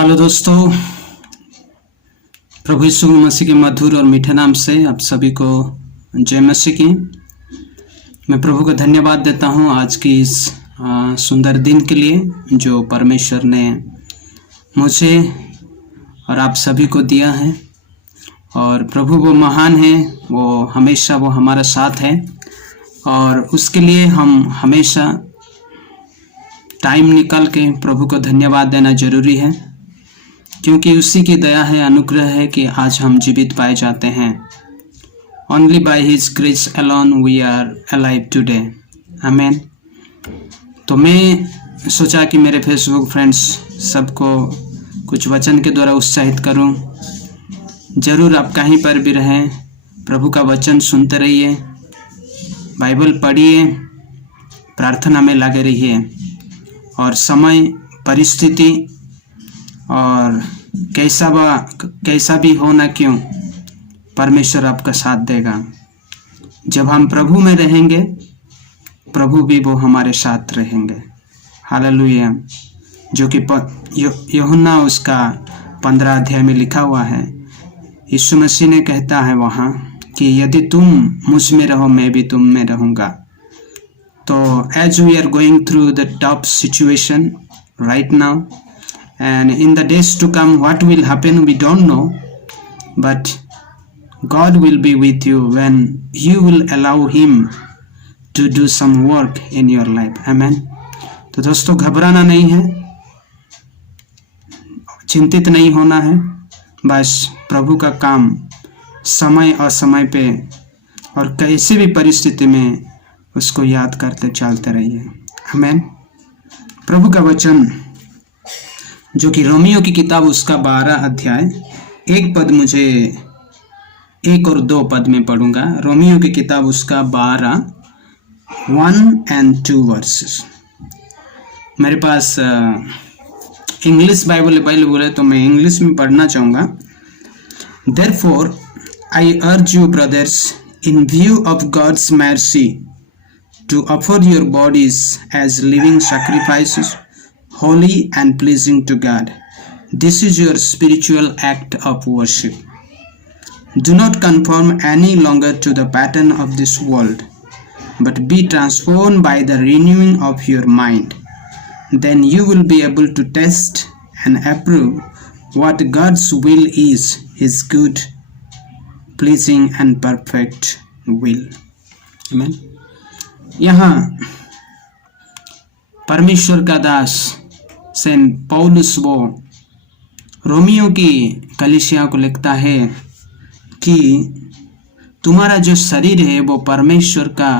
Hello दोस्तों, प्रभु यीशु मसीह के मधुर और मीठे नाम से आप सभी को जय मसीह की। मैं प्रभु को धन्यवाद देता हूं आज की इस सुंदर दिन के लिए जो परमेश्वर ने मुझे और आप सभी को दिया है। और प्रभु वो महान है, वो हमेशा वो हमारा साथ है और उसके लिए हम हमेशा टाइम निकाल के प्रभु को धन्यवाद देना जरूरी है, क्योंकि उसी की दया है, अनुग्रह है कि आज हम जीवित पाए जाते हैं। Only by his grace alone we are alive today, amen. तो मैं सोचा कि मेरे फेसबुक फ्रेंड्स सबको कुछ वचन के द्वारा उत्साहित करूं। जरूर आप कहीं पर भी रहें, प्रभु का वचन सुनते रहिए, बाइबल पढ़िए, प्रार्थना में लगे रहिए और समय परिस्थिति और कैसा भी हो ना क्यों, परमेश्वर आपका साथ देगा। जब हम प्रभु में रहेंगे, प्रभु भी वो हमारे साथ रहेंगे। हालेलुया। जो कि यूहन्ना उसका 15 अध्याय में लिखा हुआ है। यीशु मसीह ने कहता है वहाँ कि यदि तुम मुझ में रहो, मैं भी तुम में रहूँगा। तो as we are going through the tough situation right now, and in the days to come what will happen we don't know, but God will be with you when you will allow him to do some work in your life, amen। तो दोस्तों, घबराना नहीं है, चिंतित नहीं होना है, बस प्रभु का काम समय असमय पे और कैसी भी परिस्थिति में उसको याद करते चलते रहिए, आमेन। प्रभु का वचन जो कि रोमियो की किताब उसका 12 अध्याय 1 पद, मुझे 1 और 2 पद में पढ़ूंगा। रोमियो की किताब उसका 12 1 and 2 वर्सेस। मेरे पास इंग्लिश बाइबल अवेलेबल है तो मैं इंग्लिश में पढ़ना चाहूँगा। Therefore I urge you brothers in view of God's mercy to offer your bodies as living sacrifices, holy and pleasing to God. This is your spiritual act of worship. Do not conform any longer to the pattern of this world, but be transformed by the renewing of your mind. Then you will be able to test and approve what God's will is, his good, pleasing and perfect will. Amen. यहाँ परमेश्वर का दास Saint पौलुस वो Romeo की कलीसिया को लिखता है कि तुम्हारा जो शरीर है वो परमेश्वर का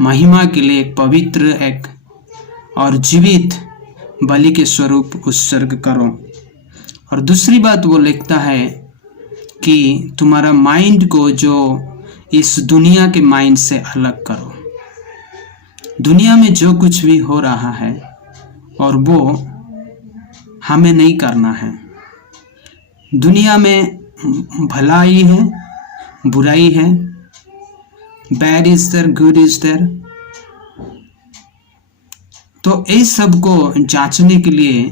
महिमा के लिए एक पवित्र एक और जीवित बलि के स्वरूप उत्सर्ग करो। और दूसरी बात वो लिखता है कि तुम्हारा माइंड को जो इस दुनिया के माइंड से अलग करो। दुनिया में जो कुछ भी हो रहा है और वो हमें नहीं करना है। दुनिया में भलाई है, बुराई है, bad is there, good is there. तो इस सब को जांचने के लिए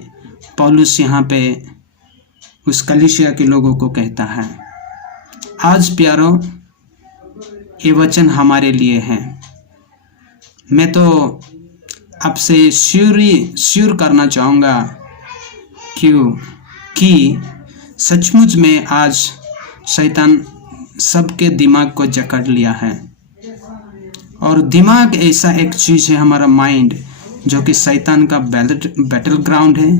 पौलुस यहाँ पे उस कलीसिया के लोगों को कहता है। आज प्यारो, ये वचन हमारे लिए है। मैं तो आपसे श्योर करना चाहूँगा कि सचमुच में आज शैतान सबके दिमाग को जकड़ लिया है। और दिमाग ऐसा एक चीज़ है, हमारा माइंड, जो कि शैतान का बैटल ग्राउंड है।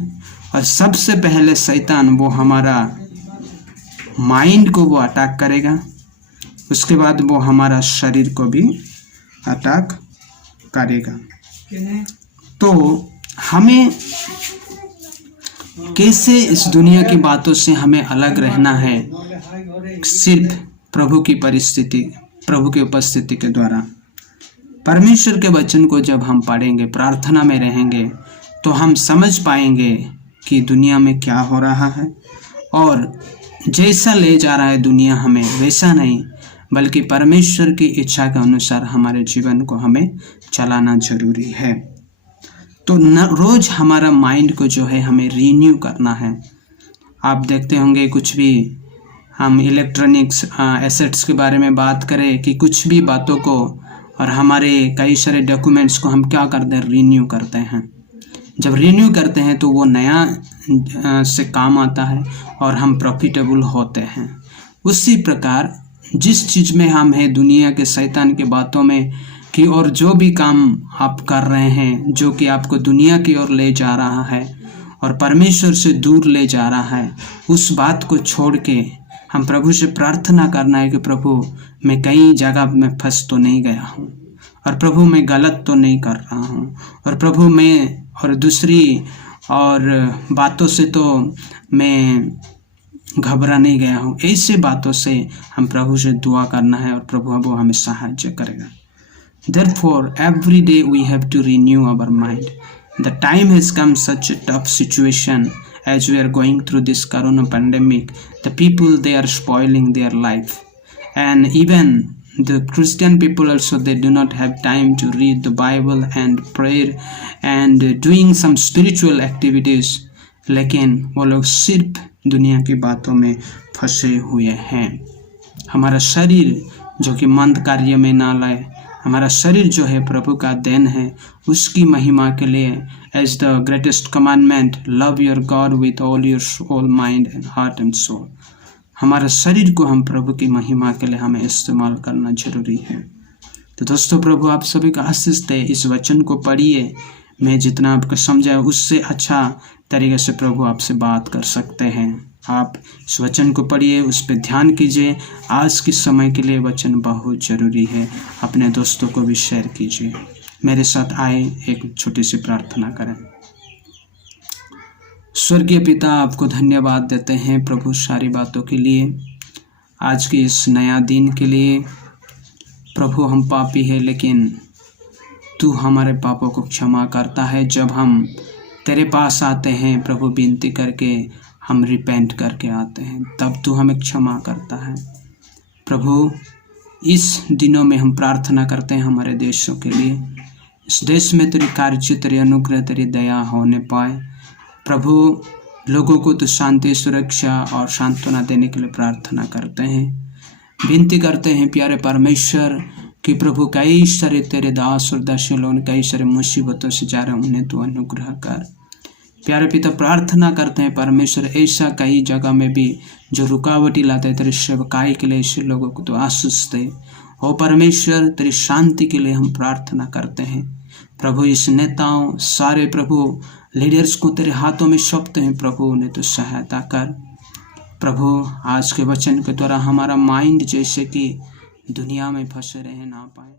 और सबसे पहले शैतान वो हमारा माइंड को वो अटैक करेगा, उसके बाद वो हमारा शरीर को भी अटैक करेगा। तो हमें कैसे इस दुनिया की बातों से हमें अलग रहना है? सिर्फ प्रभु की परिस्थिति, प्रभु की उपस्थिति के द्वारा। परमेश्वर के वचन को जब हम पढ़ेंगे, प्रार्थना में रहेंगे, तो हम समझ पाएंगे कि दुनिया में क्या हो रहा है। और जैसा ले जा रहा है दुनिया हमें, वैसा नहीं, बल्कि परमेश्वर की इच्छा के अनुसार हमारे जीवन को हमें चलाना जरूरी है। तो रोज हमारा माइंड को जो है हमें रीन्यू करना है। आप देखते होंगे कुछ भी हम इलेक्ट्रॉनिक्स एसेट्स के बारे में बात करें कि कुछ भी बातों को और हमारे कई सारे डॉक्यूमेंट्स को हम क्या करते हैं, रीन्यू करते हैं। जब रीन्यू करते हैं तो वो नया से काम आता है और हम प्रॉफिटेबल होते हैं। उसी प्रकार जिस चीज़ में हम हैं दुनिया के शैतान के बातों में कि और जो भी काम आप कर रहे हैं जो कि आपको दुनिया की ओर ले जा रहा है और परमेश्वर से दूर ले जा रहा है, उस बात को छोड़ के हम प्रभु से प्रार्थना करना है कि प्रभु मैं कई जगह में फंस तो नहीं गया हूँ, और प्रभु मैं गलत तो नहीं कर रहा हूँ, और प्रभु मैं और दूसरी और बातों से तो मैं घबरा नहीं गया हूँ। ऐसे बातों से हम प्रभु से दुआ करना है और प्रभु वो हमें सहायता करेगा। Therefore, every day we have to renew our mind. The time has come such a tough situation as we are going through this corona pandemic. The people, they are spoiling their life. And even the Christian people also, they do not have time to read the Bible and prayer and doing some spiritual activities. लेकिन वो लोग सिर्फ दुनिया की बातों में फंसे हुए हैं। हमारा शरीर जो कि मंद कार्य में ना लाए, हमारा शरीर जो है प्रभु का देन है, उसकी महिमा के लिए as the greatest commandment, love your God with all your soul, mind and heart and soul. हमारा शरीर को हम प्रभु की महिमा के लिए हमें इस्तेमाल करना जरूरी है। तो दोस्तों, प्रभु आप सभी का आशीष दे। इस वचन को पढ़िए, मैं जितना आपको समझाया उससे अच्छा तरीके से प्रभु आपसे बात कर सकते हैं। आप इस वचन को पढ़िए, उस पर ध्यान कीजिए। आज के समय के लिए वचन बहुत ज़रूरी है। अपने दोस्तों को भी शेयर कीजिए। मेरे साथ आए एक छोटी सी प्रार्थना करें। स्वर्गीय पिता, आपको धन्यवाद देते हैं प्रभु सारी बातों के लिए, आज के इस नया दिन के लिए। प्रभु हम पापी हैं, लेकिन तू हमारे पापों को क्षमा करता है। जब हम तेरे पास आते हैं प्रभु, विनती करके हम रिपेंट करके आते हैं, तब तू हमें क्षमा करता है। प्रभु इस दिनों में हम प्रार्थना करते हैं हमारे देशों के लिए। इस देश में तेरी कार्य, तेरी अनुग्रह, तेरी दया होने पाए। प्रभु लोगों को तो शांति, सुरक्षा और सांत्वना देने के लिए प्रार्थना करते हैं। विनती करते हैं प्यारे परमेश्वर कि प्रभु कई सारे तेरे दास और दासी लोग कई सारे मुसीबतों से जा रहे हैं, उन्हें तो अनुग्रह कर। प्यारे पिता, प्रार्थना करते हैं परमेश्वर, ऐसा कई जगह में भी जो रुकावटी लाते हैं तेरे सेवकाई के लिए, ऐसे लोगों को तो आशीष दे। ओ परमेश्वर, तेरी शांति के लिए हम प्रार्थना करते हैं। प्रभु इस नेताओं सारे प्रभु लीडर्स को तेरे हाथों में सौंपते हैं। प्रभु उन्हें तो सहायता कर। प्रभु आज के वचन के द्वारा हमारा माइंड जैसे कि दुनिया में फंसे रह ना पाए।